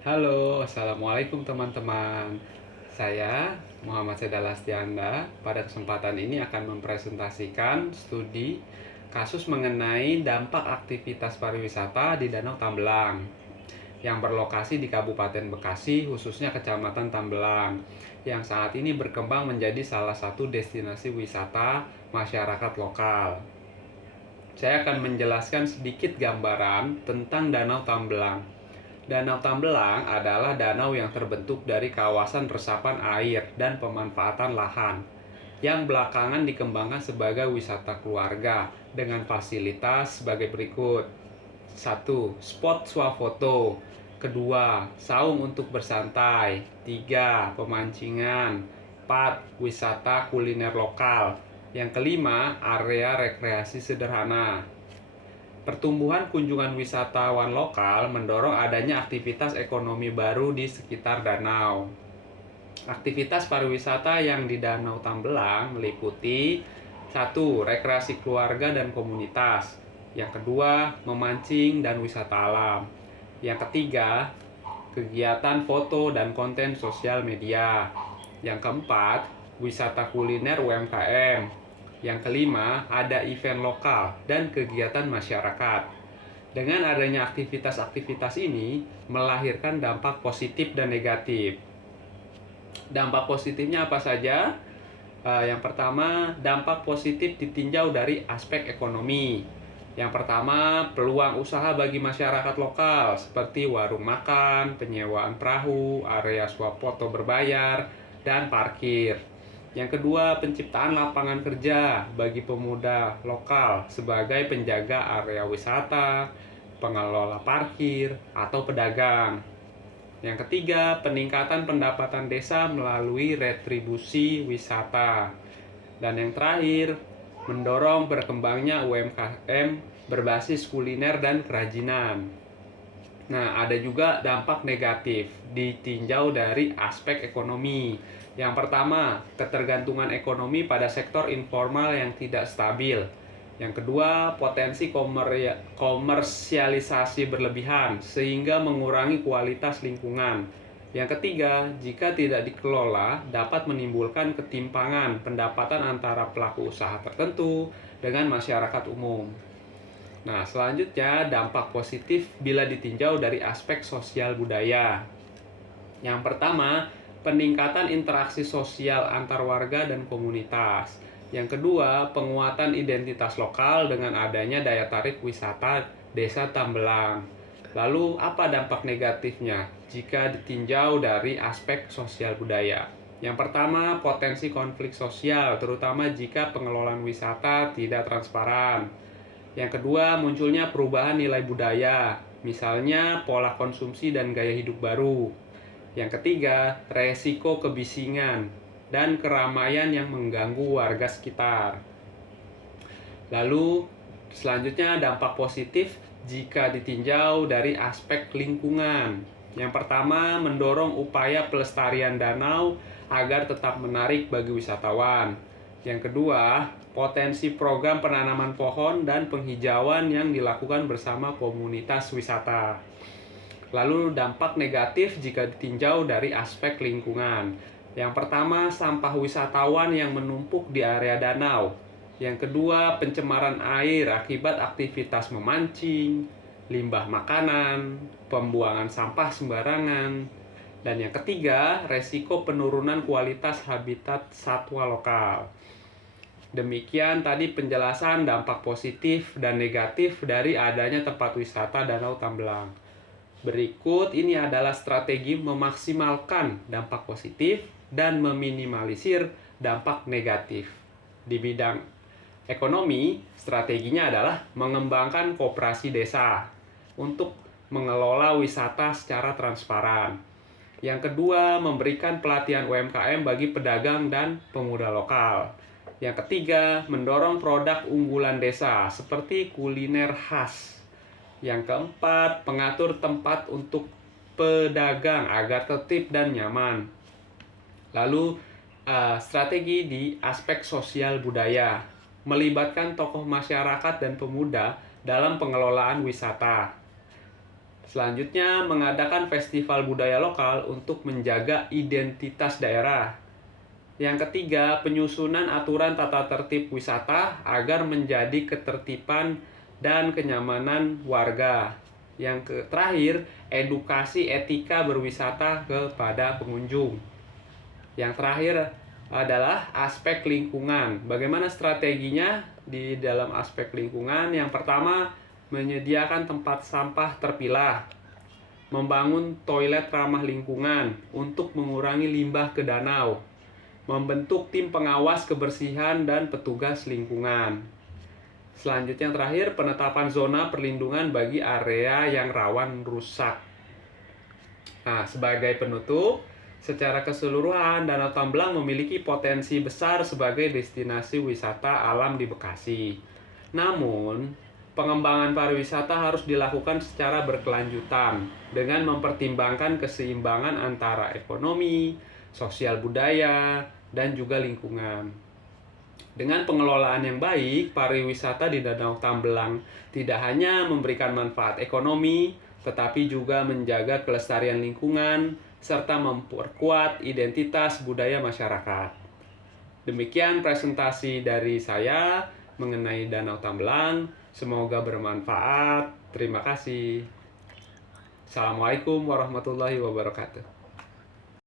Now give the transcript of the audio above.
Halo, Assalamualaikum teman-teman. Saya Muhammad Sedalastianda. Pada kesempatan ini akan mempresentasikan studi kasus mengenai dampak aktivitas pariwisata di Danau Tambelang yang berlokasi di Kabupaten Bekasi, khususnya Kecamatan Tambelang, yang saat ini berkembang menjadi salah satu destinasi wisata masyarakat lokal. Saya akan menjelaskan sedikit gambaran tentang Danau Tambelang. Danau Tambelang adalah danau yang terbentuk dari kawasan resapan air dan pemanfaatan lahan yang belakangan dikembangkan sebagai wisata keluarga dengan fasilitas sebagai berikut. 1. Spot swafoto. Kedua, saung untuk bersantai. 3. Pemancingan. 4. Wisata kuliner lokal. Yang kelima, area rekreasi sederhana. Pertumbuhan kunjungan wisatawan lokal mendorong adanya aktivitas ekonomi baru di sekitar danau. Aktivitas pariwisata yang di Danau Tambelang meliputi 1. Rekreasi keluarga dan komunitas. Yang kedua, memancing dan wisata alam. Yang ketiga, kegiatan foto dan konten sosial media. Yang keempat, wisata kuliner UMKM. Yang kelima, ada event lokal dan kegiatan masyarakat. Dengan adanya aktivitas-aktivitas ini melahirkan dampak positif dan negatif. Dampak positifnya apa saja? Yang pertama, dampak positif ditinjau dari aspek ekonomi. Yang pertama, peluang usaha bagi masyarakat lokal seperti warung makan, penyewaan perahu, area swafoto berbayar, dan parkir. Yang kedua, penciptaan lapangan kerja bagi pemuda lokal sebagai penjaga area wisata, pengelola parkir, atau pedagang. Yang ketiga, peningkatan pendapatan desa melalui retribusi wisata. Dan yang terakhir, mendorong berkembangnya UMKM berbasis kuliner dan kerajinan. Nah, ada juga dampak negatif ditinjau dari aspek ekonomi. Yang pertama, ketergantungan ekonomi pada sektor informal yang tidak stabil. Yang kedua, potensi komersialisasi berlebihan sehingga mengurangi kualitas lingkungan. Yang ketiga, jika tidak dikelola dapat menimbulkan ketimpangan pendapatan antara pelaku usaha tertentu dengan masyarakat umum. Nah, selanjutnya dampak positif bila ditinjau dari aspek sosial budaya. Yang pertama, peningkatan interaksi sosial antar warga dan komunitas. Yang kedua, penguatan identitas lokal dengan adanya daya tarik wisata Desa Tambelang. Lalu, apa dampak negatifnya jika ditinjau dari aspek sosial budaya? Yang pertama, potensi konflik sosial, terutama jika pengelolaan wisata tidak transparan. Yang kedua, munculnya perubahan nilai budaya, misalnya pola konsumsi dan gaya hidup baru. Yang ketiga, resiko kebisingan dan keramaian yang mengganggu warga sekitar. Lalu, selanjutnya dampak positif jika ditinjau dari aspek lingkungan. Yang pertama, mendorong upaya pelestarian danau agar tetap menarik bagi wisatawan. Yang kedua, potensi program penanaman pohon dan penghijauan yang dilakukan bersama komunitas wisata. Lalu dampak negatif jika ditinjau dari aspek lingkungan. Yang pertama, sampah wisatawan yang menumpuk di area danau. Yang kedua, pencemaran air akibat aktivitas memancing, limbah makanan, pembuangan sampah sembarangan. Dan yang ketiga, resiko penurunan kualitas habitat satwa lokal. Demikian tadi penjelasan dampak positif dan negatif dari adanya tempat wisata Danau Tambelang. Berikut ini adalah strategi memaksimalkan dampak positif dan meminimalisir dampak negatif. Di bidang ekonomi, strateginya adalah mengembangkan koperasi desa untuk mengelola wisata secara transparan. Yang kedua, memberikan pelatihan UMKM bagi pedagang dan pemuda lokal. Yang ketiga, mendorong produk unggulan desa seperti kuliner khas. Yang keempat, pengatur tempat untuk pedagang agar tertib dan nyaman. Lalu, strategi di aspek sosial budaya, melibatkan tokoh masyarakat dan pemuda dalam pengelolaan wisata. Selanjutnya, mengadakan festival budaya lokal untuk menjaga identitas daerah. Yang ketiga, penyusunan aturan tata tertib wisata agar menjadi ketertiban dan kenyamanan warga. Yang terakhir, edukasi etika berwisata kepada pengunjung. Yang terakhir adalah aspek lingkungan. Bagaimana strateginya di dalam aspek lingkungan? Yang pertama, menyediakan tempat sampah terpilah, membangun toilet ramah lingkungan untuk mengurangi limbah ke danau, membentuk tim pengawas kebersihan dan petugas lingkungan. Selanjutnya yang terakhir, penetapan zona perlindungan bagi area yang rawan rusak. Nah, sebagai penutup, secara keseluruhan Danau Tambelang memiliki potensi besar sebagai destinasi wisata alam di Bekasi. Namun, pengembangan pariwisata harus dilakukan secara berkelanjutan dengan mempertimbangkan keseimbangan antara ekonomi, sosial budaya, dan juga lingkungan. Dengan pengelolaan yang baik, pariwisata di Danau Tambelang tidak hanya memberikan manfaat ekonomi, tetapi juga menjaga kelestarian lingkungan, serta memperkuat identitas budaya masyarakat. Demikian presentasi dari saya mengenai Danau Tambelang. Semoga bermanfaat. Terima kasih. Assalamualaikum warahmatullahi wabarakatuh.